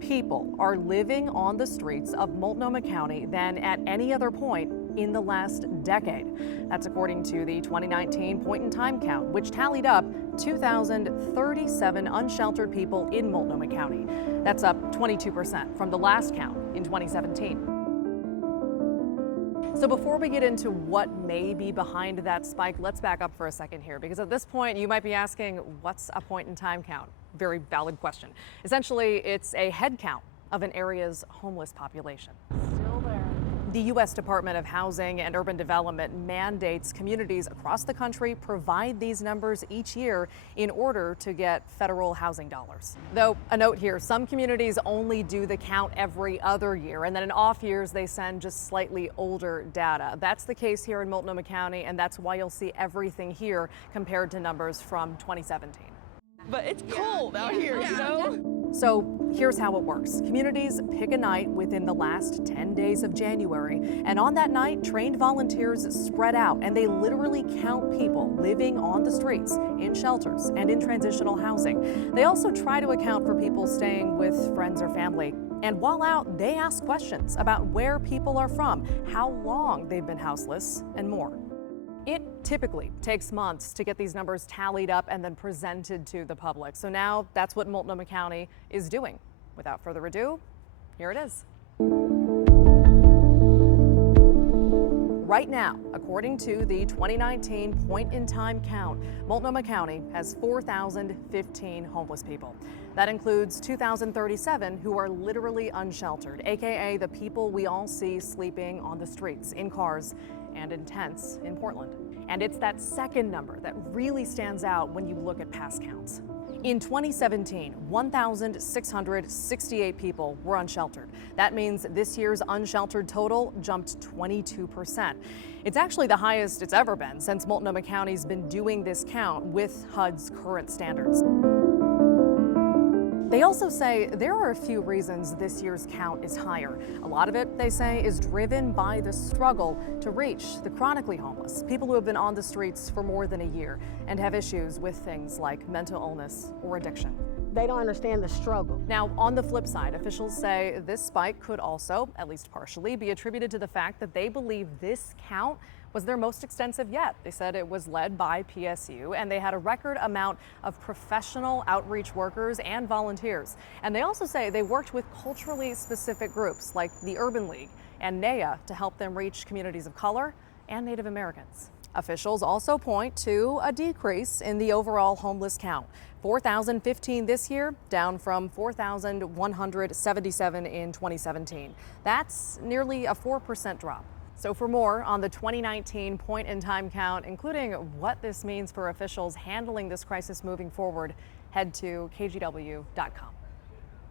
people are living on the streets of Multnomah County than at any other point in the last decade. That's according to the 2019 point-in-time count, which tallied up 2,037 unsheltered people in Multnomah County. That's up 22% from the last count in 2017. So before we get into what may be behind that spike, let's back up for a second here, because at this point you might be asking, what's a point-in-time count? Very valid question. Essentially, it's a head count of an area's homeless population. Still there. The U.S. Department of Housing and Urban Development mandates communities across the country provide these numbers each year in order to get federal housing dollars. Though, a note here, some communities only do the count every other year, and then in off years they send just slightly older data. That's the case here in Multnomah County, and that's why you'll see everything here compared to numbers from 2017. But it's cold out here, you know? So here's how it works. Communities pick a night within the last 10 days of January, and on that night, trained volunteers spread out and they literally count people living on the streets, in shelters, and in transitional housing. They also try to account for people staying with friends or family. And while out, they ask questions about where people are from, how long they've been houseless, and more. It typically takes months to get these numbers tallied up and then presented to the public. So now that's what Multnomah County is doing. Without further ado, here it is. Right now, according to the 2019 point-in-time count, Multnomah County has 4,015 homeless people. That includes 2,037 who are literally unsheltered, aka the people we all see sleeping on the streets, in cars, and in tents in Portland. And it's that second number that really stands out when you look at past counts. In 2017, 1,668 people were unsheltered. That means this year's unsheltered total jumped 22%. It's actually the highest it's ever been since Multnomah County's been doing this count with HUD's current standards. They also say there are a few reasons this year's count is higher. A lot of it, they say, is driven by the struggle to reach the chronically homeless, people who have been on the streets for more than a year and have issues with things like mental illness or addiction. They don't understand the struggle. Now, on the flip side, officials say this spike could also, at least partially, be attributed to the fact that they believe this count was their most extensive yet. They said it was led by PSU, and they had a record amount of professional outreach workers and volunteers. And they also say they worked with culturally specific groups like the Urban League and NAYA to help them reach communities of color and Native Americans. Officials also point to a decrease in the overall homeless count. 4,015 this year, down from 4,177 in 2017. That's nearly a 4% drop. So for more on the 2019 point-in-time count, including what this means for officials handling this crisis moving forward, head to kgw.com.